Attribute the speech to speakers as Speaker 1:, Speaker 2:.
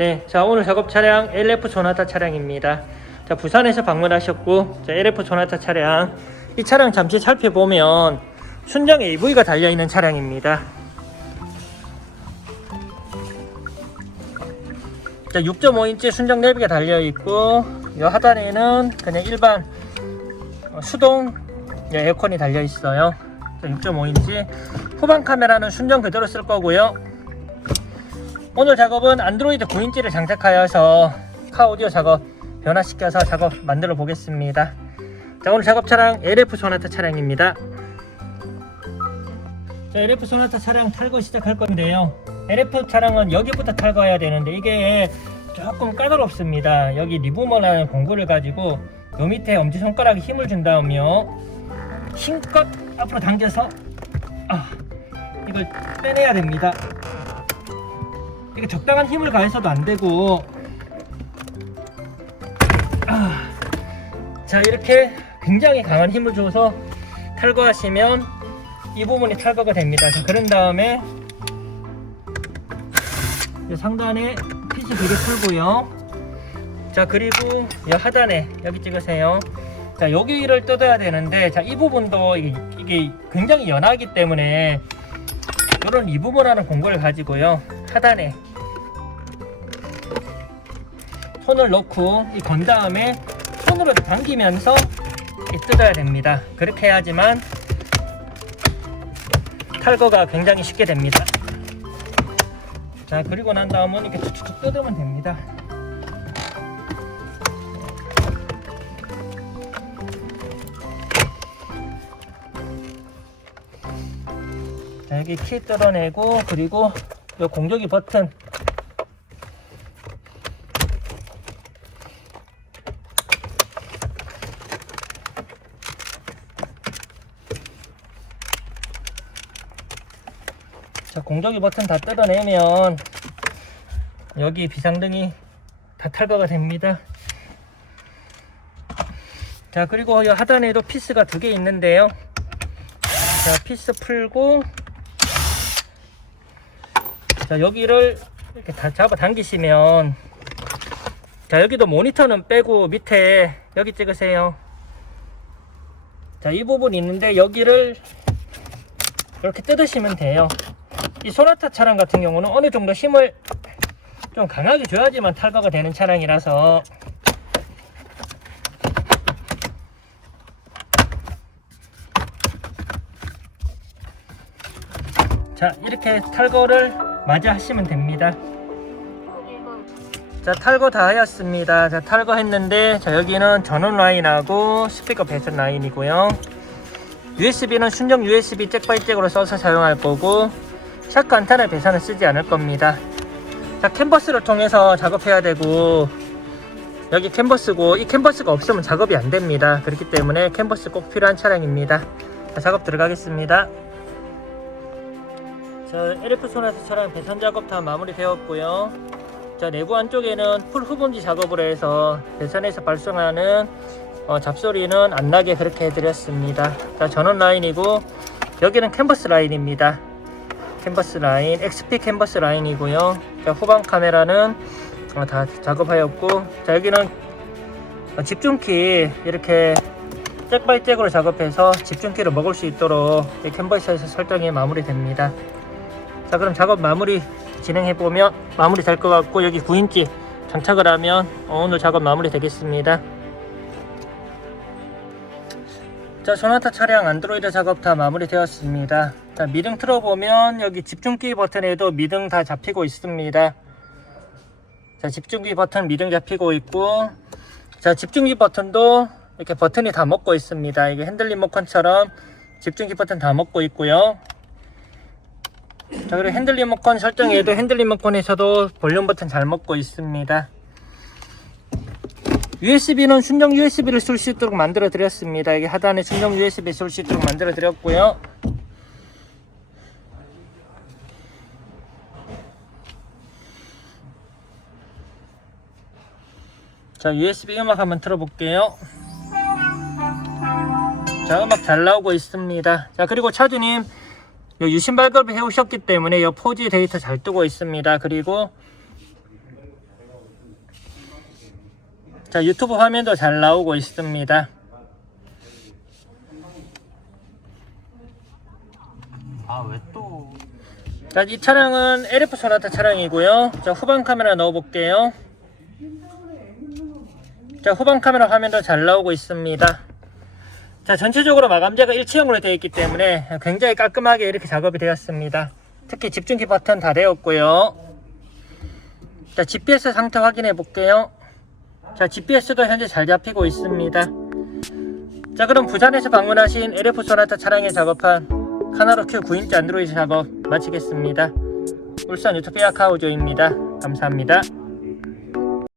Speaker 1: 네, 자 오늘 작업 차량 LF 소나타 차량입니다. 자 부산에서 방문하셨고, 자 LF 소나타 차량 이 차량 잠시 살펴보면 순정 AV가 달려 있는 차량입니다. 자 6.5인치 순정 내비가 달려 있고, 이 하단에는 그냥 일반 어, 수동 에어컨이 달려 있어요. 6.5인치 후방 카메라는 순정 그대로 쓸 거고요. 오늘 작업은 안드로이드 9인치를 장착하여서 카 오디오 작업 변화시켜서 작업 만들어 보겠습니다. 자 오늘 작업 차량 LF 소나타 차량입니다. 자 LF 소나타 차량 탈거 시작할 건데요. LF 차량은 여기부터 탈거해야 되는데 이게 조금 까다롭습니다. 여기 리부머라는 공구를 가지고 요 밑에 엄지손가락에 힘을 준 다음요 힘껏 앞으로 당겨서 아, 이걸 빼내야 됩니다. 이게 적당한 힘을 가해서도 안 되고 아, 자 이렇게 굉장히 강한 힘을 줘서 탈거하시면 이 부분이 탈거가 됩니다. 자, 그런 다음에 이 상단에 피스 두개 풀고요. 자 그리고 이 하단에 여기 찍으세요. 자 여기를 뜯어야 되는데 자 이 부분도 이게, 이게 굉장히 연하기 때문에 이런 리부버라는 공구를 가지고요 하단에 손을 넣고 이 건 다음에 손으로 당기면서 이 뜯어야 됩니다. 그렇게 해야지만 탈거가 굉장히 쉽게 됩니다. 자 그리고 난 다음은 이렇게 툭툭 뜯으면 됩니다. 자, 여기 키 뜯어내고 그리고 이 공조기 버튼 공조기 버튼 다 뜯어내면 여기 비상등이 다 탈거가 됩니다. 자 그리고 이 하단에도 피스가 두 개 있는데요. 자 피스 풀고 자 여기를 이렇게 다 잡아 당기시면 자 여기도 모니터는 빼고 밑에 여기 찍으세요. 자 이 부분 있는데 여기를 이렇게 뜯으시면 돼요 이 소나타 차량 같은 경우는 어느 정도 힘을 좀 강하게 줘야지만 탈거가 되는 차량이라서. 자 이렇게 탈거를 마저 하시면 됩니다. 자 탈거 다 하였습니다. 자 탈거 했는데 자 여기는 전원 라인하고 스피커 배선 라인이고요. USB는 순정 USB 잭바이잭으로 써서 사용할 거고 샤크 안테나 배선을 쓰지 않을 겁니다 자 캔버스를 통해서 작업해야 되고 여기 캔버스고 이 캔버스가 없으면 작업이 안 됩니다 그렇기 때문에 캔버스 꼭 필요한 차량입니다 자 작업 들어가겠습니다 자, LF 소나타 차량 배선 작업 다 마무리 되었고요. 자, 내부 안쪽에는 풀 후분지 작업을 해서 배선에서 발생하는 어, 잡소리는 안 나게 그렇게 해드렸습니다. 자, 전원 라인이고 여기는 캔버스 라인입니다. 캔버스 라인, XP 캔버스 라인이고요. 자, 후방 카메라는 어, 다 작업하였고, 자, 여기는 어, 집중키 이렇게 잭바이잭으로 작업해서 집중키를 먹을 수 있도록 이 캔버스에서 설정이 마무리됩니다. 자 그럼 작업 마무리 진행해 보면 마무리 될 것 같고 여기 9인치 장착을 하면 어, 오늘 작업 마무리 되겠습니다 자 소나타 차량 안드로이드 작업 다 마무리 되었습니다 자 미등 틀어보면 여기 집중기 버튼에도 미등 다 잡히고 있습니다. 자 집중기 버튼 미등 잡히고 있고 자 집중기 버튼도 이렇게 버튼이 다 먹고 있습니다. 이게 핸들 리모컨처럼 집중기 버튼 다 먹고 있고요. 자 그리고 핸들 리모컨 설정에도 핸들 리모컨에서도 볼륨 버튼 잘 먹고 있습니다. USB는 순정 USB를 쓸 수 있도록 만들어 드렸습니다. 이게 하단에 순정 USB 쓸 수 있도록 만들어 드렸고요 자 USB 음악 한번 틀어 볼게요 자 음악 잘 나오고 있습니다 자 그리고 차주님 요 유심 발급을 해오셨기 때문에 요 포지 데이터 잘 뜨고 있습니다. 그리고 자 유튜브 화면도 잘 나오고 있습니다.
Speaker 2: 아왜 또?
Speaker 1: 자, 이 차량은 LF 소나타 차량이고요. 자, 후방 카메라 넣어 볼게요. 자, 후방 카메라 화면도 잘 나오고 있습니다. 자, 전체적으로 마감재가 일체형으로 되어 있기 때문에 굉장히 깔끔하게 이렇게 작업이 되었습니다. 특히 집중키 버튼 다 되었고요. 자, GPS 상태 확인해 볼게요. 자, GPS도 현재 잘 잡히고 있습니다. 자, 그럼 부산에서 방문하신 LF 소나타 차량에 작업한 카나로 Q 9인치 안드로이드 작업 마치겠습니다. 울산 유토피아 카우조입니다. 감사합니다.